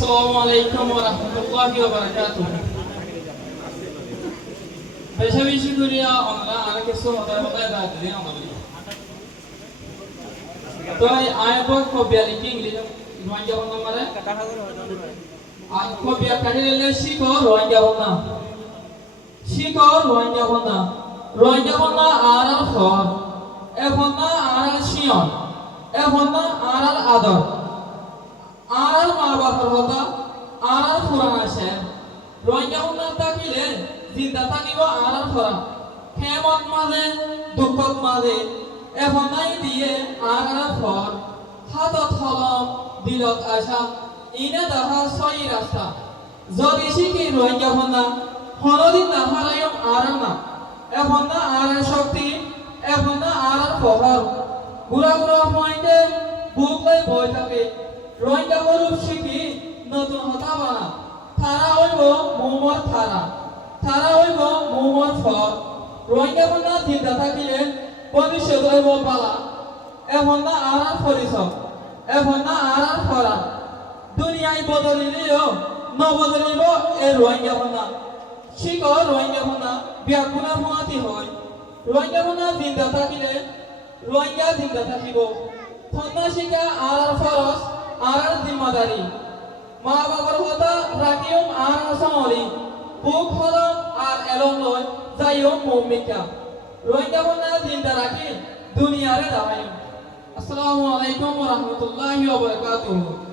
Assalamualaikum warahmatullahi wabarakatuh. বেশি করিয়া আমরা আর কিছু হতার হতায় দাঁড়াতে দিন আমাদের তো আয়ব কবিয়া লিখি ইংলিশ রোয়ান যাব না মারে আর কবিয়া কাটিলে শিখো রোয়ান যাব না শিখো রোয়ান যাব না রোয়ান যাব না আর আর খর এখন না আর আর শিয়ন এখন না আর আর আদর আর আর মা বাবার কথা আর আর পুরাণ আসে রোয়ান যাব না তাকিলে জিন্দা থাকিব আর আর খরা হেমত মাঝে দুঃখত মাঝে এখন নাই দিয়ে আর আর ফর হাতত হলম দিলত আশা ইনে দেখা ছয় রাস্তা যদি শিখি রই যাব না হনদিন না হারায়ম আর না এখন না আর শক্তি এখন না আর ফহর গুড়া গুড়া পয়েন্টে বুক লই বই থাকে রই যাব রূপ শিখি নতুন হতা বানা তারা হইব মোমর তারা হইব মোমর ফর রই যাব না চিন্তা থাকিলে ভবিষ্যৎ হইব পালা এখন না আর পরিচয় এখন না আর ফরা দুনিয়ায় বদলিলেও নবদলিব এ রোহিঙ্গা ভানা শিখ রোহিঙ্গা ভানা ব্যাকুলা হুয়াতি হয় রোহিঙ্গা ভানা জিন্দা থাকিলে রোহিঙ্গা জিন্দা থাকিব থন্না শিখা আর ফরস আর জিম্মাদারি মা বাবার কথা রাখিও আর সামরি বুক হলম আর এলম লয় যাইও মৌমিকা রোহিঙ্গা ভানা জিন্দা রাখি দুনিয়ারে দাহাইম। আসসালামু আলাইকুম ওয়া রাহমাতুল্লাহি ওয়া বারাকাতুহু।